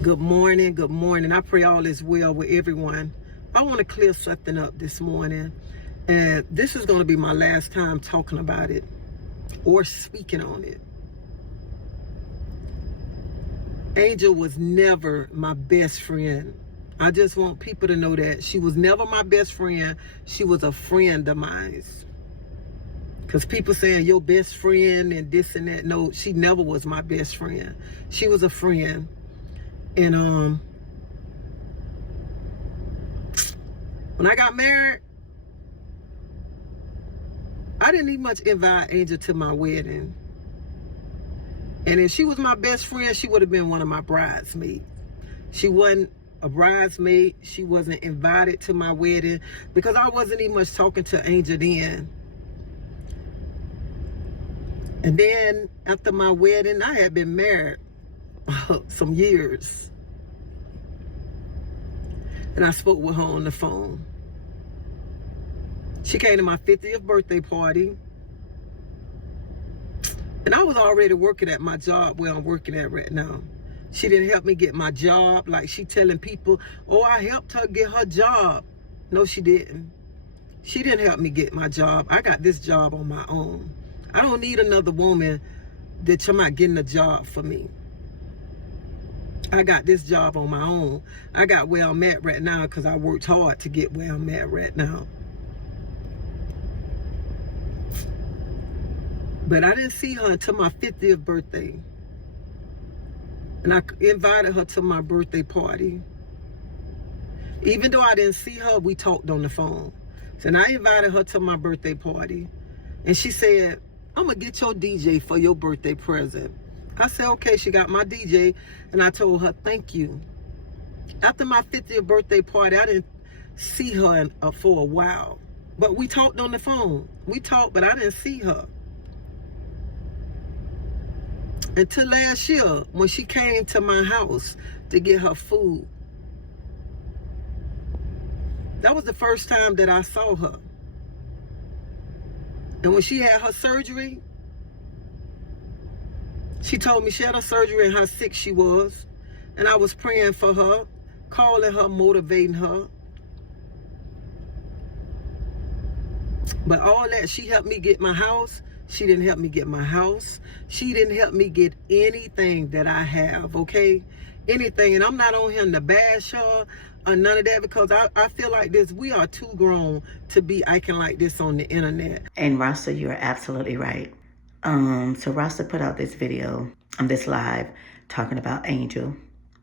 Good morning. Good morning. I pray all is well with everyone. I want to clear something up this morning. And this is going to be my last time talking about it or speaking on it. Angel was never my best friend. I just want people to know that she was never my best friend. She was a friend of mine. Because people saying your best friend and this and that. No, she never was my best friend. She was a friend. And when I got married, I didn't even much invite Angel to my wedding. And if she was my best friend, she would have been one of my bridesmaids. She wasn't a bridesmaid. She wasn't invited to my wedding because I wasn't even much talking to Angel then. And then after my wedding, I had been married some years. And I spoke with her on the phone. She came to my 50th birthday party. And I was already working at my job where I'm working at right now. She didn't help me get my job. Like she telling people, oh, I helped her get her job. No, she didn't. She didn't help me get my job. I got this job on my own. I don't need another woman that you're not getting a job for me. I got this job on my own. I got where I'm at right now because I worked hard to get where I'm at right now. But I didn't see her until my 50th birthday. And I invited her to my birthday party. Even though I didn't see her, we talked on the phone. So I invited her to my birthday party. And she said, I'm going to get your DJ for your birthday present. I said, okay. She got my DJ. And I told her, thank you. After my 50th birthday party, I didn't see her for a while. But we talked on the phone. We talked, but I didn't see her. Until last year, when she came to my house to get her food. That was the first time that I saw her. And when she had her surgery, she told me she had her surgery and how sick she was. And I was praying for her, calling her, motivating her. But all that, she helped me get my house. She didn't help me get my house. She didn't help me get anything that I have, okay? Anything. And I'm not on here to bash her or none of that because I feel like this. We are too grown to be acting like this on the internet. And Rasta, you are absolutely right. So Rasta put out this video, this live, talking about Angel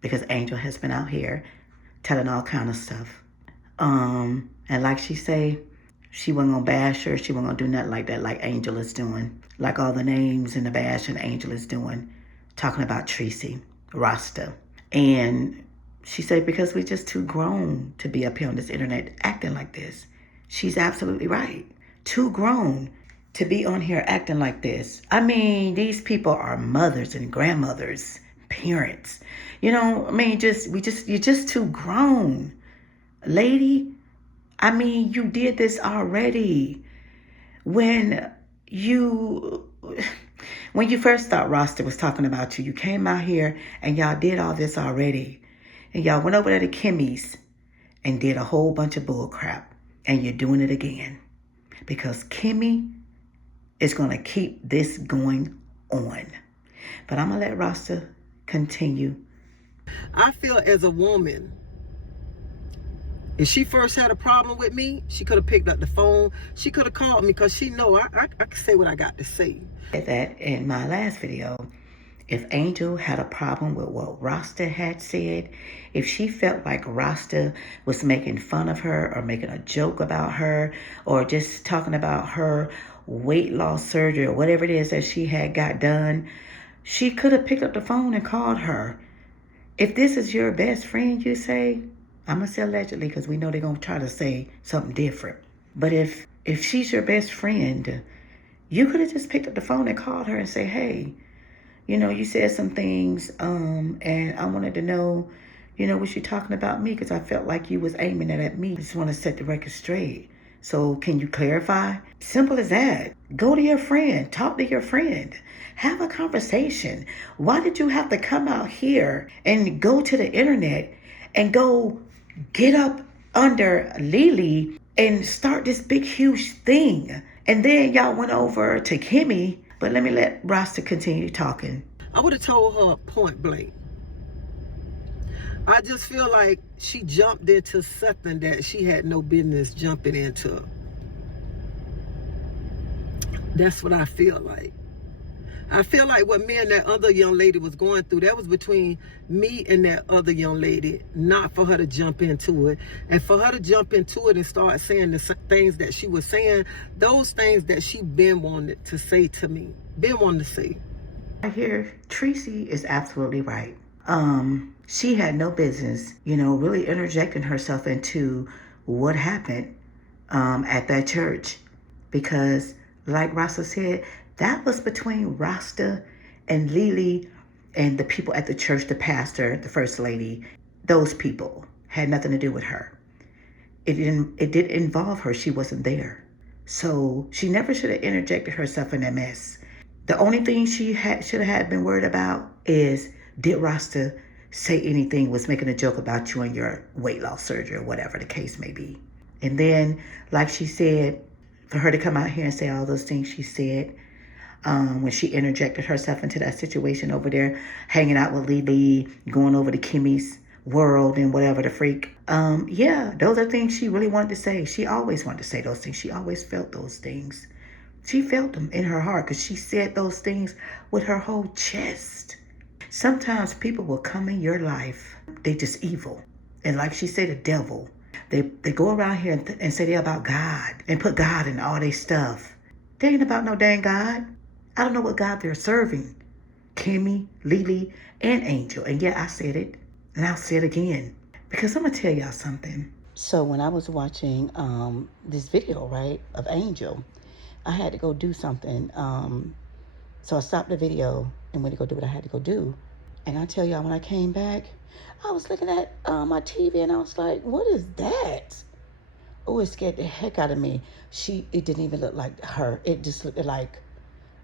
because Angel has been out here telling all kind of stuff. And like she say, she wasn't gonna bash her. She wasn't gonna do nothing like that, like Angel is doing. Like all the names in the bash and Angel is doing, talking about TREASIE, Rasta. And she said, because we're just too grown to be up here on this internet acting like this. She's absolutely right. Too grown to be on here acting like this. I mean, these people are mothers and grandmothers, parents. You know, I mean, you're just too grown. Lady, I mean, you did this already. When you first thought Rasta was talking about you came out here and y'all did all this already. And y'all went over there to Kimmy's and did a whole bunch of bull crap. And you're doing it again. Because Kimmy is going to keep this going on. But I'm going to let Rasta continue. I feel as a woman, if she first had a problem with me, she could have picked up the phone. She could have called me because she know I can say what I got to say. That in my last video, if Angel had a problem with what Rasta had said, if she felt like Rasta was making fun of her or making a joke about her or just talking about her weight loss surgery or whatever it is that she had got done, she could have picked up the phone and called her. If this is your best friend, you say, I'm going to say allegedly because we know they're going to try to say something different. But if she's your best friend, you could have just picked up the phone and called her and say, hey, you know, you said some things and I wanted to know, you know, was you talking about me? Because I felt like you was aiming it at me. I just want to set the record straight. So can you clarify? Simple as that. Go to your friend, talk to your friend, have a conversation. Why did you have to come out here and go to the internet and go get up under Lily and start this big, huge thing? And then y'all went over to Kimmy. But let me let Rasta continue talking. I would have told her point blank. I just feel like she jumped into something that she had no business jumping into. That's what I feel like. I feel like what me and that other young lady was going through, that was between me and that other young lady, not for her to jump into it. And for her to jump into it and start saying the things that she was saying, those things that she been wanted to say to me, been wanting to say. I hear TREASIE is absolutely right. She had no business, really interjecting herself into what happened at that church. Because, like Rasta said, that was between Rasta and Lily and the people at the church, the pastor, the first lady. Those people had nothing to do with her. It didn't involve her. She wasn't there. So she never should have interjected herself in that mess. The only thing she should have been worried about is, did Rasta say anything, was making a joke about you and your weight loss surgery or whatever the case may be. And then, like she said, for her to come out here and say all those things she said, when she interjected herself into that situation over there, hanging out with Lily, going over to Kimmy's world and whatever the freak. Yeah, those are things she really wanted to say. She always wanted to say those things. She always felt those things. She felt them in her heart because she said those things with her whole chest. Sometimes people will come in your life, they just evil. And like she said, the devil. They go around here and say they're about God and put God in all their stuff. They ain't about no dang God. I don't know what God they're serving. Kimmy, Lily, and Angel. And yeah, I said it. And I'll say it again. Because I'm going to tell y'all something. So when I was watching this video, right, of Angel, I had to go do something. So I stopped the video and went to go do what I had to go do. And I tell y'all, when I came back, I was looking at my TV and I was like, what is that? Oh, it scared the heck out of me. It didn't even look like her. It just looked like,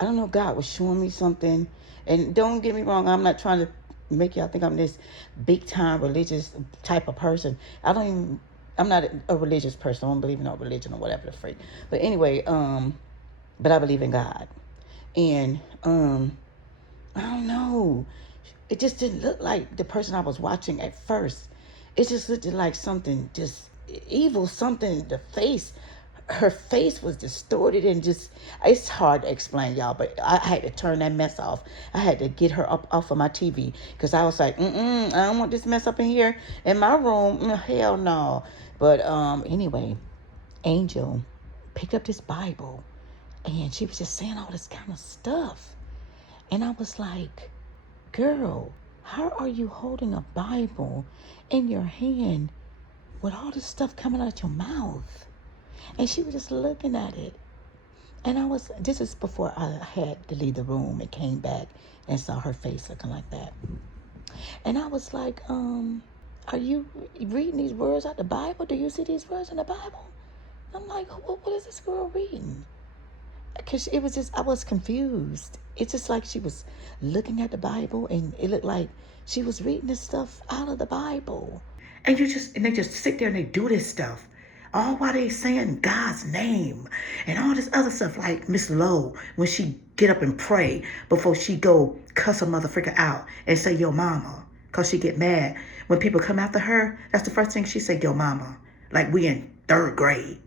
I don't know, God was showing me something. And don't get me wrong, I'm not trying to make y'all think I'm this big time religious type of person. I'm not a religious person. I don't believe in no religion or whatever the freak. But anyway, but I believe in God. And I don't know. It just didn't look like the person I was watching at first. It just looked like something just evil, something, her face was distorted and just, it's hard to explain, y'all, but I had to turn that mess off. I had to get her up off of my TV because I was like, I don't want this mess up in here in my room. Hell no. But anyway, Angel picked up this Bible and she was just saying all this kind of stuff. And I was like, girl, how are you holding a Bible in your hand with all this stuff coming out your mouth? And she was just looking at it. And this is before I had to leave the room and came back and saw her face looking like that. And I was like, are you reading these words out the Bible? Do you see these words in the Bible? I'm like, what is this girl reading? Because it was just, I was confused. It's just like she was looking at the Bible and it looked like she was reading this stuff out of the Bible. And they just sit there and they do this stuff. All while they saying God's name and all this other stuff, like Miss Lowe, when she get up and pray before she go cuss a motherfucker out and say yo mama, because she get mad. When people come after her, that's the first thing she say, yo mama. Like we in 3rd grade.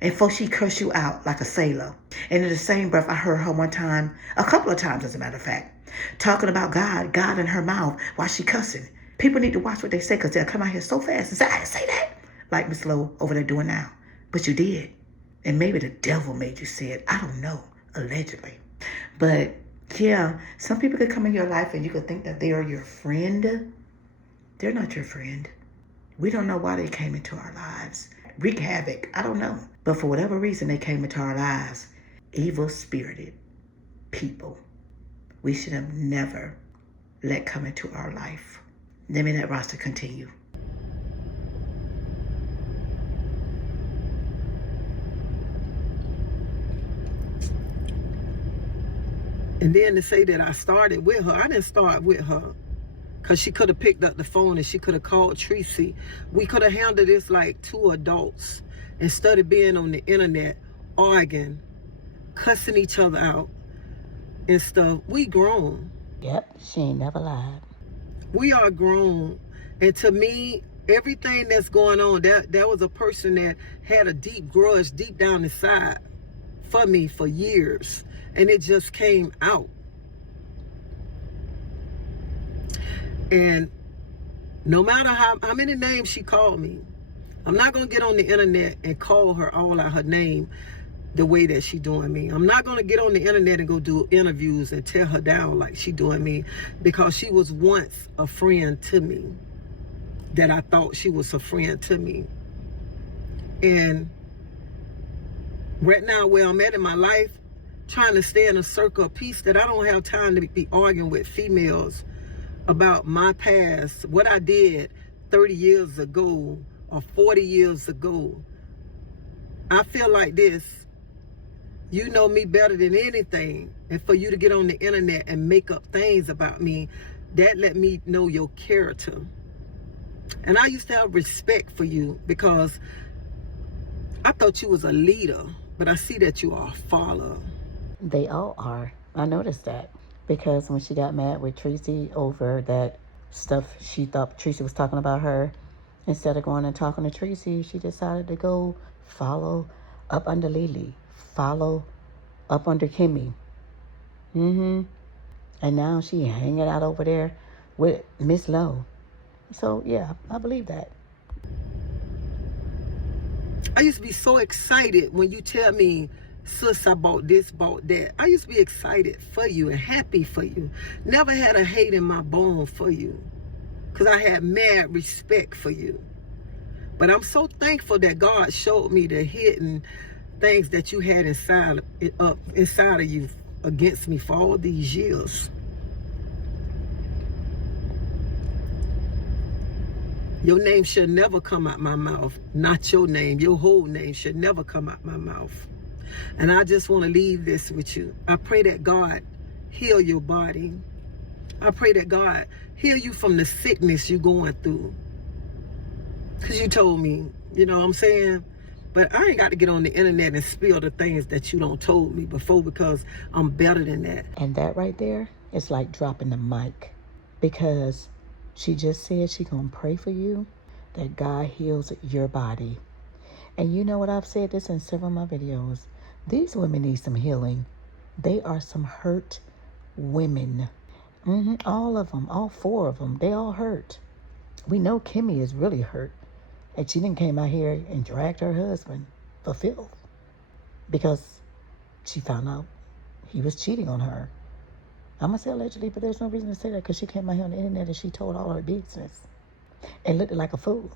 And before she curse you out like a sailor. And in the same breath, I heard her one time, a couple of times as a matter of fact, talking about God in her mouth while she cussing. People need to watch what they say because they'll come out here so fast and say, I didn't say that. Like Miss Lowe over there doing now. But you did. And maybe the devil made you say it. I don't know. Allegedly. But yeah, some people could come in your life and you could think that they are your friend. They're not your friend. We don't know why they came into our lives. Wreak havoc. I don't know. But for whatever reason, they came into our lives. Evil-spirited people. We should have never let come into our life. Let me let Rasta continue. And then to say that I started with her, I didn't start with her. Because she could have picked up the phone and she could have called TREASIE. We could have handled this like two adults instead of being on the internet arguing, cussing each other out and stuff. We grown. Yep, she ain't never lied. We are grown. And to me, everything that's going on, that was a person that had a deep grudge deep down inside for me for years. And it just came out. And no matter how many names she called me, I'm not going to get on the internet and call her all out her name the way that she doing me. I'm not going to get on the internet and go do interviews and tear her down like she doing me, because she was once a friend to me, that I thought she was a friend to me. And right now where I'm at in my life, trying to stay in a circle of peace, that I don't have time to be arguing with females about my past, what I did 30 years ago or 40 years ago. I feel like this: you know me better than anything, and for you to get on the internet and make up things about me, that let me know your character. And I used to have respect for you because I thought you was a leader, but I see that you are a follower. They all are. I noticed that. Because when she got mad with TREASIE over that stuff she thought TREASIE was talking about her, instead of going and talking to TREASIE, she decided to go follow up under Lily, follow up under Kimmy. And now she hanging out over there with Miss Lowe. So yeah, I believe that. I used to be so excited when you tell me, sis, I bought this, bought that. I used to be excited for you and happy for you. Never had a hate in my bone for you, because I had mad respect for you. But I'm so thankful that God showed me the hidden things that you had inside of you against me for all these years. Your name should never come out my mouth. Not your name. Your whole name should never come out my mouth. And I just want to leave this with you. I pray that God heal your body. I pray that God heal you from the sickness you're going through. Because you told me, you know what I'm saying? But I ain't got to get on the internet and spill the things that you don't told me before, because I'm better than that. And that right there is like dropping the mic. Because she just said she gonna pray for you, that God heals your body. And you know what, I've said this in several of my videos. These women need some healing. They are some hurt women. All of them, all four of them, they all hurt. We know Kimmy is really hurt. And she didn't came out here and dragged her husband for filth, because she found out he was cheating on her. I'm going to say allegedly, but there's no reason to say that, because she came out here on the internet and she told all her business and looked like a fool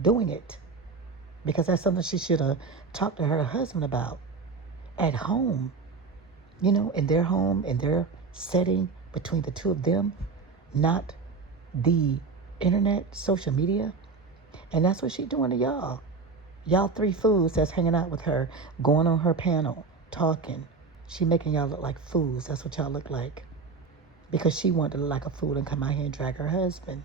doing it, because that's something she should have talked to her husband about at home, you know, in their home, in their setting, between the two of them, not the internet, social media. And that's what she's doing to y'all. Y'all three fools that's hanging out with her, going on her panel, talking. She making y'all look like fools. That's what y'all look like. Because she wanted to look like a fool and come out here and drag her husband.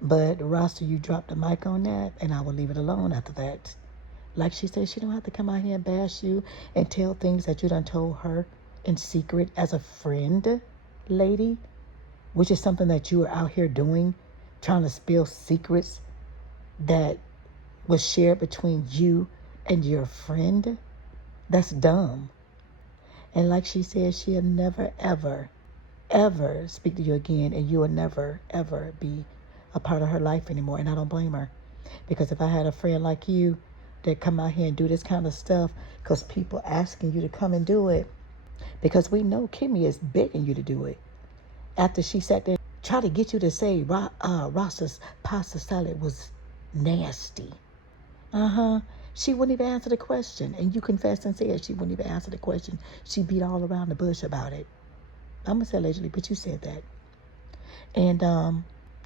But Rasta, you dropped the mic on that, and I will leave it alone after that. Like she said, she don't have to come out here and bash you and tell things that you done told her in secret as a friend, lady, which is something that you are out here doing, trying to spill secrets that was shared between you and your friend. That's dumb. And like she said, she'll never, ever, ever speak to you again, and you will never, ever be a part of her life anymore. And I don't blame her, because if I had a friend like you that come out here and do this kind of stuff because people asking you to come and do it, because we know Kimmy is begging you to do it. After she sat there, try to get you to say Rasta's pasta salad was nasty. She wouldn't even answer the question. And you confessed and said she wouldn't even answer the question. She beat all around the bush about it. I'm going to say allegedly, but you said that. And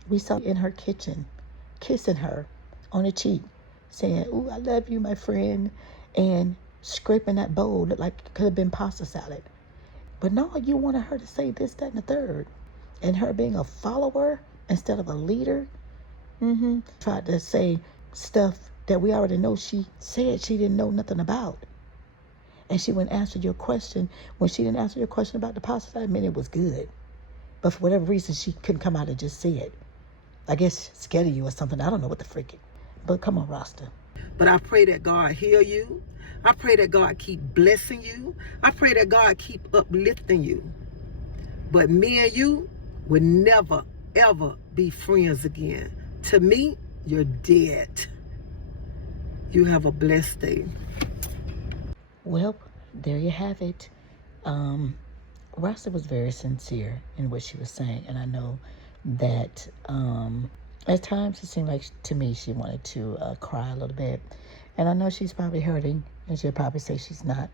we saw in her kitchen, kissing her on the cheek, saying, "Ooh, I love you, my friend," and scraping that bowl, looked like it could have been pasta salad. But no, you wanted her to say this, that, and the third. And her being a follower instead of a leader. Tried to say stuff that we already know she said she didn't know nothing about. And she wouldn't answer your question. When she didn't answer your question about the pasta, I mean, it was good. But for whatever reason, she couldn't come out and just say it. I guess scared of you or something. I don't know what the freak it. But come on, Rasta. But I pray that God heal you. I pray that God keep blessing you. I pray that God keep uplifting you. But me and you will never, ever be friends again. To me, you're dead. You have a blessed day. Well, there you have it. Rasta was very sincere in what she was saying. And I know that at times it seemed like to me she wanted to cry a little bit. And I know she's probably hurting. And she'll probably say she's not.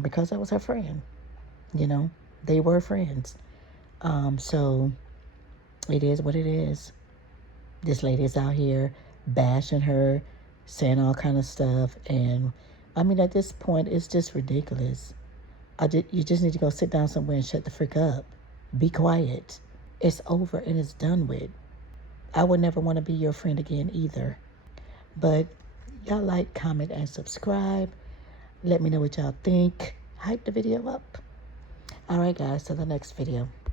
Because that was her friend. You know, they were friends. So it is what it is. This lady is out here bashing her, saying all kind of stuff. And I mean, at this point, it's just ridiculous. You just need to go sit down somewhere and shut the frick up. Be quiet. It's over and it's done with. I would never want to be your friend again either. But y'all like, comment, and subscribe. Let me know what y'all think. Hype the video up. All right, guys, till the next video.